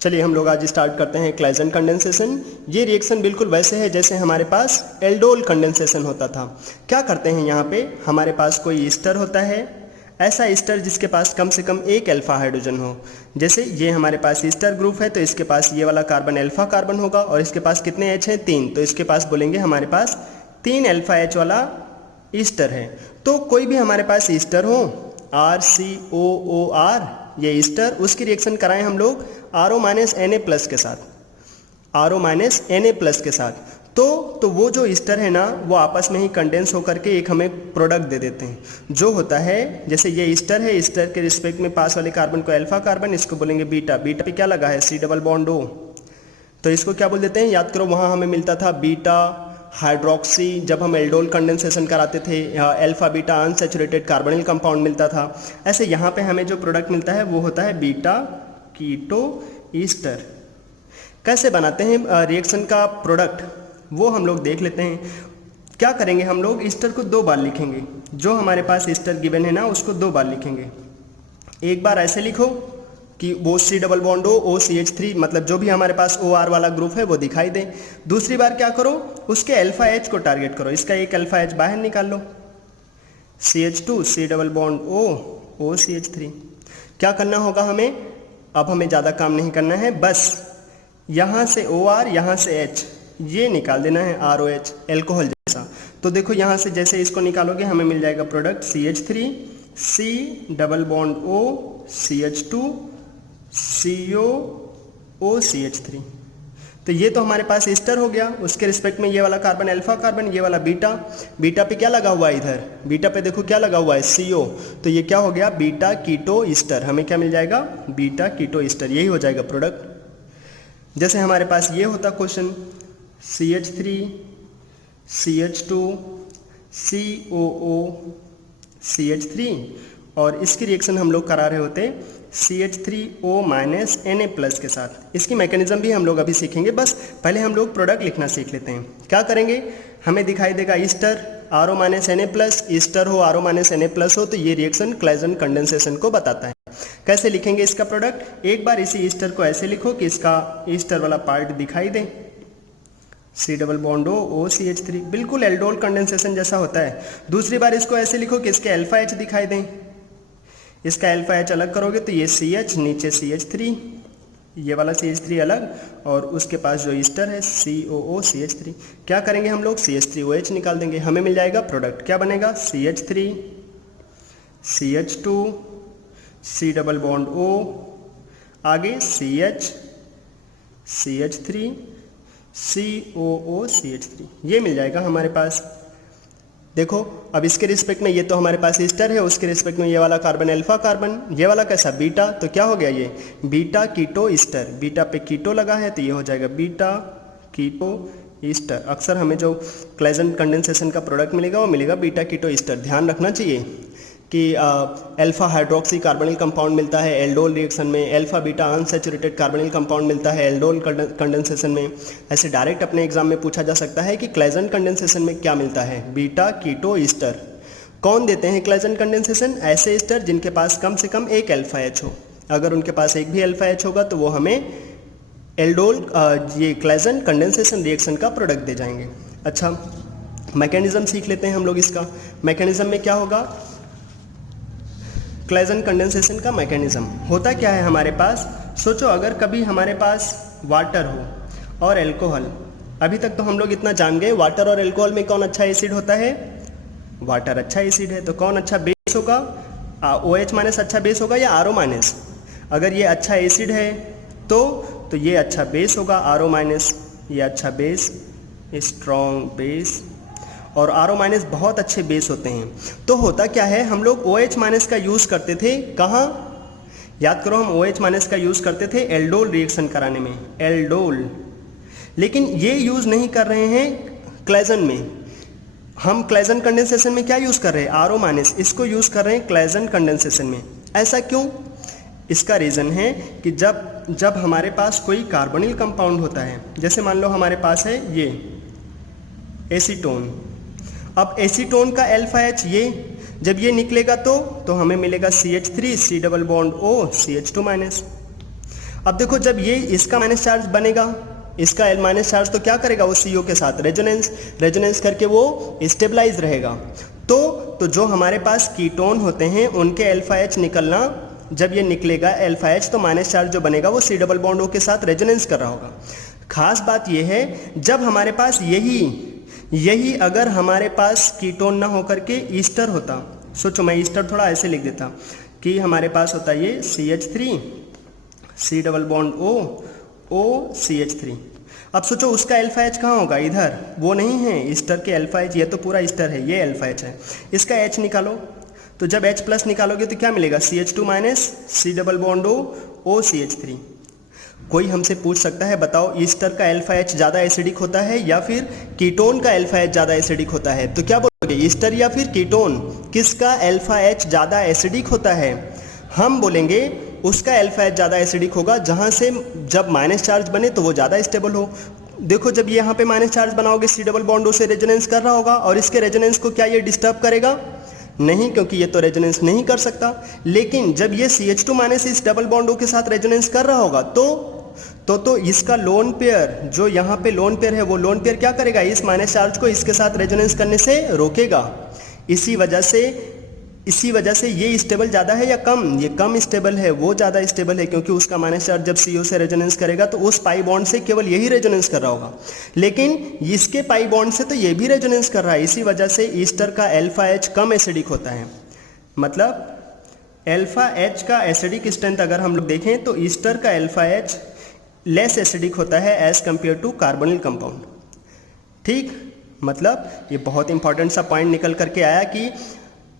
चलिए हम लोग आज स्टार्ट करते हैं क्लाइजेंट कंडेंसेशन। ये रिएक्शन बिल्कुल वैसे है जैसे हमारे पास एल्डोल कंडेंसेशन होता था। क्या करते हैं यहाँ पे, हमारे पास कोई ईस्टर होता है, ऐसा ईस्टर जिसके पास कम से कम एक अल्फा हाइड्रोजन हो। जैसे ये हमारे पास ईस्टर ग्रुप है तो इसके पास ये वाला कार्बन अल्फा कार्बन होगा और इसके पास कितने एच हैं, 3। तो इसके पास बोलेंगे हमारे पास 3 अल्फा एच वाला ईस्टर है। तो कोई भी हमारे पास ईस्टर हो, RCOOR ये ईस्टर, उसकी रिएक्शन कराएं हम लोग RO Na प्लस के साथ, RO Na प्लस के साथ। तो वो जो ईस्टर है ना, वो आपस में ही कंडेंस होकर के एक हमें प्रोडक्ट दे देते हैं जो होता है, जैसे ये ईस्टर है, ईस्टर के रिस्पेक्ट में पास वाले कार्बन को अल्फा कार्बन, इसको बोलेंगे बीटा। बीटा पे क्या लगा है, C डबल बॉन्ड O, तो इसको क्या बोल देते हैं, याद करो वहाँ हमें मिलता था बीटा हाइड्रोक्सी, जब हम एल्डोल कंडेंसेशन कराते थे alpha beta unsaturated carbonyl compound मिलता था। ऐसे यहाँ पे हमें जो प्रोडक्ट मिलता है वो होता है बीटा कीटो ईस्टर। कैसे बनाते हैं रिएक्शन का प्रोडक्ट वो हम लोग देख लेते हैं। क्या करेंगे, हम लोग ईस्टर को 2 बार लिखेंगे, जो हमारे पास ईस्टर गिवन है ना उसको 2 बार लिखेंगे। एक बार ऐसे लिखो कि वो C double bond O OCH3, मतलब जो भी हमारे पास OR वाला ग्रुप है वो दिखाई दे। दूसरी बार क्या करो, उसके अल्फा H को टारगेट करो, इसका एक अल्फा H बाहर निकाल लो, CH2 C double bond O OCH3। क्या करना होगा हमें, अब हमें ज़्यादा काम नहीं करना है, बस यहाँ से OR यहाँ से H ये निकाल देना है, ROH एल्कोहल जैसा। तो देखो यहाँ से जैसे इसको निकालोगे हमें मिल जाएगा product CH3 C double bond O CH2 CO OCH3। तो ये तो हमारे पास ईस्टर हो गया, उसके रिस्पेक्ट में ये वाला कार्बन अल्फा कार्बन, ये वाला बीटा। बीटा पे क्या लगा हुआ है, इधर बीटा पे देखो क्या लगा हुआ है, CO। तो ये क्या हो गया, बीटा कीटो ईस्टर। हमें क्या मिल जाएगा, बीटा कीटो ईस्टर, यही हो जाएगा प्रोडक्ट। जैसे हमारे पास ये होता question CH3 CH2 COO CH3 और इसकी रिएक्शन हम लोग करा रहे होते CH3O Na प्लस के साथ। इसकी मैकेनिज्म भी हम लोग अभी सीखेंगे, बस पहले हम लोग प्रोडक्ट लिखना सीख लेते हैं। क्या करेंगे, हमें दिखाई देगा Easter RO Na plus, Easter हो RO Na प्लस हो, तो ये रिएक्शन क्लाइजेंट कंडेंसेशन को बताता है। कैसे लिखेंगे इसका प्रोडक्ट, एक बार इसी ईस्टर को ऐसे लिखो कि इसका ईस्टर वाला पार्ट दिखाई दे, C double bond O OCH3, बिल्कुल एल्डोल कंडेंसेशन जैसा होता है। दूसरी बार इसको ऐसे लिखो कि इसके अल्फा H दिखाई दें, इसका अल्फा H अलग करोगे तो ये CH, नीचे CH3, ये वाला CH3 अलग, और उसके पास जो ईस्टर है COO CH3। क्या करेंगे हम लोग, CH3OH निकाल देंगे, हमें मिल जाएगा प्रोडक्ट। क्या बनेगा, CH3 CH2 C double bond O, आगे CH CH3 COO CH3, ये मिल जाएगा हमारे पास। देखो अब इसके रिस्पेक्ट में ये तो हमारे पास ईस्टर है, उसके रिस्पेक्ट में ये वाला कार्बन अल्फा कार्बन, ये वाला कैसा बीटा, तो क्या हो गया ये बीटा कीटो ईस्टर। बीटा पे कीटो लगा है तो ये हो जाएगा बीटा कीटो ईस्टर। अक्सर हमें जो क्लाइजेंट कंडेंसेशन का प्रोडक्ट मिलेगा वो मिलेगा बीटा कीटो ईस्टर। ध्यान रखना चाहिए कि अल्फा हाइड्रोक्सी कार्बोनिल कंपाउंड मिलता है एल्डोल रिएक्शन में, alpha beta unsaturated carbonyl compound मिलता है एल्डोल कंडेंसेशन में। ऐसे डायरेक्ट अपने एग्जाम में पूछा जा सकता है कि क्लाइजेंट कंडेंसेशन में क्या मिलता है, बीटा कीटो ईस्टर। कौन देते हैं क्लाइजेंट कंडेंसेशन, ऐसे ईस्टर जिनके पास कम से कम एक अल्फा H हो। अगर उनके पास एक भी अल्फा H होगा तो वो हमें एल्डोल ये क्लाइजेंट कंडेंसेशन रिएक्शन का प्रोडक्ट दे जाएंगे। अच्छा, मैकेनिज्म सीख लेते हैं हम लोग इसका। मैकेनिज्म में क्या होगा, क्लाइजेंट कंडेंसेशन का मैकेनिज्म होता क्या है हमारे पास, सोचो अगर कभी हमारे पास वाटर हो और अल्कोहल, अभी तक तो हम लोग इतना जान गए वाटर और अल्कोहल में कौन अच्छा एसिड होता है, वाटर अच्छा एसिड है, तो कौन अच्छा बेस होगा, OH माइनस अच्छा बेस होगा या RO माइनस। अगर ये अच्छा एसिड है तो ये अच्छा बेस होगा, RO माइनस ये अच्छा बेस, स्ट्रॉन्ग बेस, और RO माइनस बहुत अच्छे बेस होते हैं। तो होता क्या है, हम लोग OH माइनस का यूज़ करते थे कहाँ, याद करो हम OH माइनस का यूज़ करते थे एल्डोल रिएक्शन कराने में, एल्डोल। लेकिन ये यूज़ नहीं कर रहे हैं क्लाइजेंट में। हम क्लाइजेंट कंडेंसेशन में क्या यूज़ कर रहे हैं, RO माइनस, इसको यूज़ कर रहे हैं क्लाइजेंट कंडेंसेशन में। ऐसा क्यों, इसका रीज़न है कि जब हमारे पास कोई कार्बोनिल कंपाउंड होता है, जैसे मान लो हमारे पास है ये एसीटोन, अब एसीटोन का अल्फा H ये जब ये निकलेगा तो हमें मिलेगा CH3 C double bond O CH2 minus. अब देखो जब ये इसका माइनस चार्ज बनेगा, इसका L माइनस चार्ज, तो क्या करेगा वो CO के साथ रेजोनेंस करके वो स्टेबलाइज रहेगा। तो जो हमारे पास कीटोन होते हैं उनके अल्फा H निकलना, जब ये निकलेगा अल्फा H, तो माइनस चार्ज जो बनेगा वो C डबल बॉन्ड O के साथ रेजोनेंस कर रहा होगा। खास बात ये है जब हमारे पास यही अगर हमारे पास कीटोन ना होकर के ईस्टर होता, सोचो मैं ईस्टर थोड़ा ऐसे लिख देता कि हमारे पास होता ये CH3 C double bond O CH3। अब सोचो उसका अल्फा H कहाँ होगा, इधर, वो नहीं है ईस्टर के अल्फा H, ये तो पूरा ईस्टर है, ये अल्फा H है, इसका H निकालो, तो जब H प्लस निकालोगे तो क्या मिलेगा, CH2 minus C double bond O CH3। कोई हमसे पूछ सकता है बताओ ईस्टर का अल्फा H ज़्यादा एसिडिक होता है या फिर कीटोन का अल्फा H ज़्यादा एसिडिक होता है, तो क्या बोलोगे ईस्टर या फिर कीटोन, किसका अल्फा H ज़्यादा एसिडिक होता है? हम बोलेंगे उसका अल्फा H ज़्यादा एसिडिक होगा जहाँ से जब माइनस चार्ज बने तो वो ज़्यादा स्टेबल हो। देखो जब यहाँ पे माइनस चार्ज बनाओगे C डबल बॉन्ड O से रेजोनेंस कर रहा होगा, और इसके रेजोनेंस को क्या ये डिस्टर्ब करेगा? नहीं, क्योंकि ये तो रेजोनेंस नहीं कर सकता। लेकिन जब ये CH2 माइनस इस डबल बॉन्ड O के साथ रेजोनेंस कर रहा होगा तो इसका लोन पेयर, जो यहाँ पे लोन पेयर है, वो लोन पेयर क्या करेगा, इस माइनस चार्ज को इसके साथ रेजोनेंस करने से रोकेगा। इसी वजह से ये स्टेबल ज़्यादा है या कम, ये कम स्टेबल है, वो ज़्यादा स्टेबल है, क्योंकि उसका माइनस चार्ज जब CO से रेजोनेंस करेगा तो उस पाई बॉन्ड से केवल यही रेजोनेंस कर रहा होगा, लेकिन इसके पाई बॉन्ड से तो ये भी रेजोनेंस कर रहा है। इसी वजह से ईस्टर का अल्फा H कम एसिडिक होता है। मतलब अल्फा H का एसिडिक स्ट्रेंथ अगर हम लोग देखें तो ईस्टर का अल्फा H लेस एसिडिक होता है as compared to carbonyl compound. ठीक, मतलब ये बहुत इंपॉर्टेंट सा पॉइंट निकल करके आया कि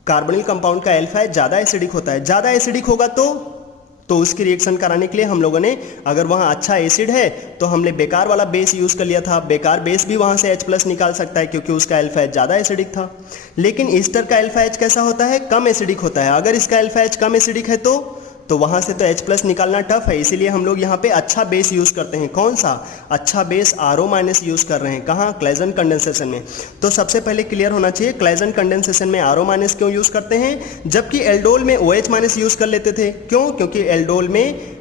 कार्बोनिल कंपाउंड का अल्फा H ज़्यादा एसिडिक होता है। ज़्यादा एसिडिक होगा तो उसकी रिएक्शन कराने के लिए हम लोगों ने, अगर वहाँ अच्छा एसिड है तो हमने बेकार वाला बेस यूज़ कर लिया था, बेकार बेस भी वहाँ से H प्लस निकाल सकता है क्योंकि उसका अल्फा H ज़्यादा एसिडिक था। लेकिन ईस्टर का अल्फा H कैसा होता है, कम एसिडिक होता है। अगर इसका अल्फा H कम एसिडिक है तो वहाँ से तो H प्लस निकालना टफ है, इसीलिए हम लोग यहाँ पे अच्छा बेस यूज़ करते हैं। कौन सा अच्छा बेस, RO माइनस यूज़ कर रहे हैं, कहाँ, क्लेजन कंडेंसेशन में। तो सबसे पहले क्लियर होना चाहिए क्लेजन कंडेंसेशन में RO माइनस क्यों यूज़ करते हैं, जबकि एल्डोल में OH माइनस यूज़ कर लेते थे। क्यों? क्योंकि एल्डोल में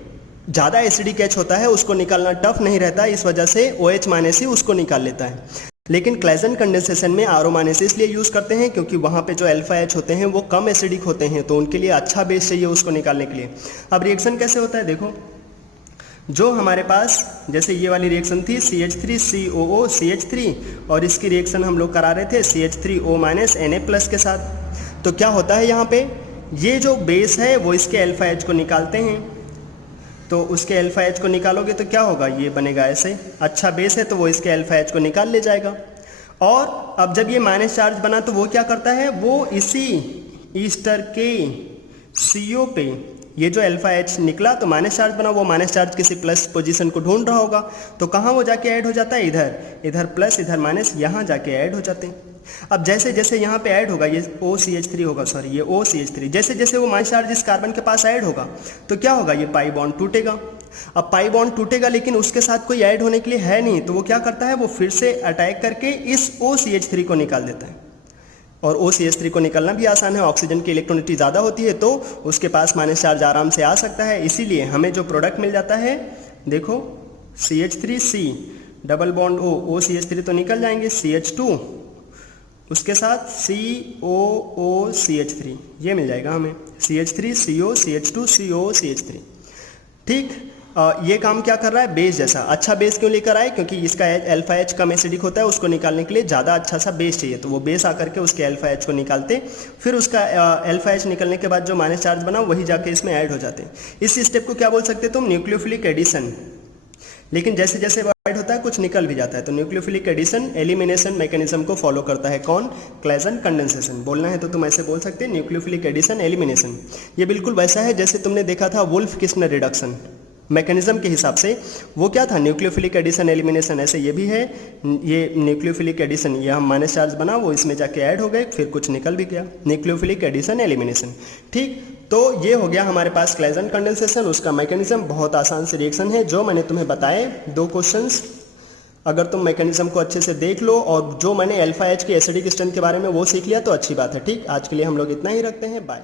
ज़्यादा एसिडिक H होता है, उसको निकालना टफ नहीं रहता, इस वजह से OH माइनस ही उसको निकाल लेता है। लेकिन क्लेजन कंडेंसेशन में RO माइनस इसलिए यूज़ करते हैं क्योंकि वहाँ पे जो अल्फा H होते हैं वो कम एसिडिक होते हैं, तो उनके लिए अच्छा बेस चाहिए उसको निकालने के लिए। अब रिएक्शन कैसे होता है देखो, जो हमारे पास जैसे ये वाली रिएक्शन थी CH3COO CH3, और इसकी रिएक्शन हम लोग करा रहे थे CH3O माइनस Na+ के साथ। तो क्या होता है यहाँ पे, ये जो बेस है वो इसके अल्फा H को निकालते हैं, तो उसके अल्फा H को निकालोगे तो क्या होगा, ये बनेगा ऐसे। अच्छा बेस है तो वो इसके अल्फा H को निकाल ले जाएगा। और अब जब ये माइनस चार्ज बना तो वो क्या करता है, वो इसी ईस्टर के CO पे ये जो अल्फा H निकला तो माइनस चार्ज बना, वो माइनस चार्ज किसी प्लस पोजीशन को ढूंढ रहा होगा, तो कहाँ वो जाके ऐड हो जाता है, इधर प्लस इधर माइनस, यहाँ जाके ऐड हो जाते हैं। अब जैसे जैसे यहाँ पे ऐड होगा, ये OCH3 होगा, सॉरी ये OCH3, जैसे जैसे वो माइनस चार्ज इस कार्बन के पास ऐड होगा तो क्या होगा, ये पाई बॉन्ड टूटेगा। अब पाई बॉन्ड टूटेगा लेकिन उसके साथ कोई ऐड होने के लिए है नहीं, तो वो क्या करता है, वो फिर से अटैक करके इस OCH3 को निकाल देता है। और OCH3 को निकलना भी आसान है, ऑक्सीजन की इलेक्ट्रॉनिटी ज़्यादा होती है तो उसके पास माइनस चार्ज आराम से आ सकता है। इसीलिए हमें जो प्रोडक्ट मिल जाता है, देखो CH3C double bond O, OCH3 तो निकल जाएंगे, CH2 उसके साथ COO CH3, ये मिल जाएगा हमें, CH3 CO CH2 CO CH3। ठीक, ये काम क्या कर रहा है, बेस जैसा। अच्छा बेस क्यों लेकर आए, क्योंकि इसका अल्फा H कम एसिडिक होता है, उसको निकालने के लिए ज़्यादा अच्छा सा बेस चाहिए, तो वो बेस आकर के उसके अल्फा H को निकालते, फिर उसका अल्फा H निकलने के बाद जो माइनस चार्ज बना वही जाके इसमें ऐड हो जाते हैं। इस स्टेप को क्या बोल सकते हो तुम, न्यूक्लियोफिलिक एडिशन। लेकिन जैसे जैसे ऐड होता है कुछ निकल भी जाता है, तो न्यूक्लियोफिलिक एडिशन एलिमिनेशन मैकेनिज्म को फॉलो करता है। कौन, क्लेजन कंडेंसेशन। बोलना है तो तुम ऐसे बोल सकते हैं, न्यूक्लियोफिलिक एडिशन एलिमिनेशन। ये बिल्कुल वैसा है जैसे तुमने देखा था वुल्फ किस्नर रिडक्शन मैकेनिज्म के हिसाब से, वो क्या था, न्यूक्लियोफिलिक एडिशन एलिमिनेशन। ऐसे ये भी है, ये न्यूक्लियोफिलिक एडिशन, ये हम माइनस चार्ज बना वो इसमें जाके ऐड हो गए, फिर कुछ निकल भी गया, न्यूक्लियोफिलिक एडिशन एलिमिनेशन। ठीक, तो ये हो गया हमारे पास क्लेजन कंडेंसेशन, उसका मैकेनिज्म। बहुत आसान से रिएक्शन है जो मैंने तुम्हें बताए, 2 क्वेश्चंस। अगर तुम मैकेनिज्म को अच्छे से देख लो और जो मैंने अल्फा H की एसिडिक स्ट्रेंथ के बारे में वो सीख लिया तो अच्छी बात है। ठीक, आज के लिए हम लोग इतना ही रखते हैं, बाय।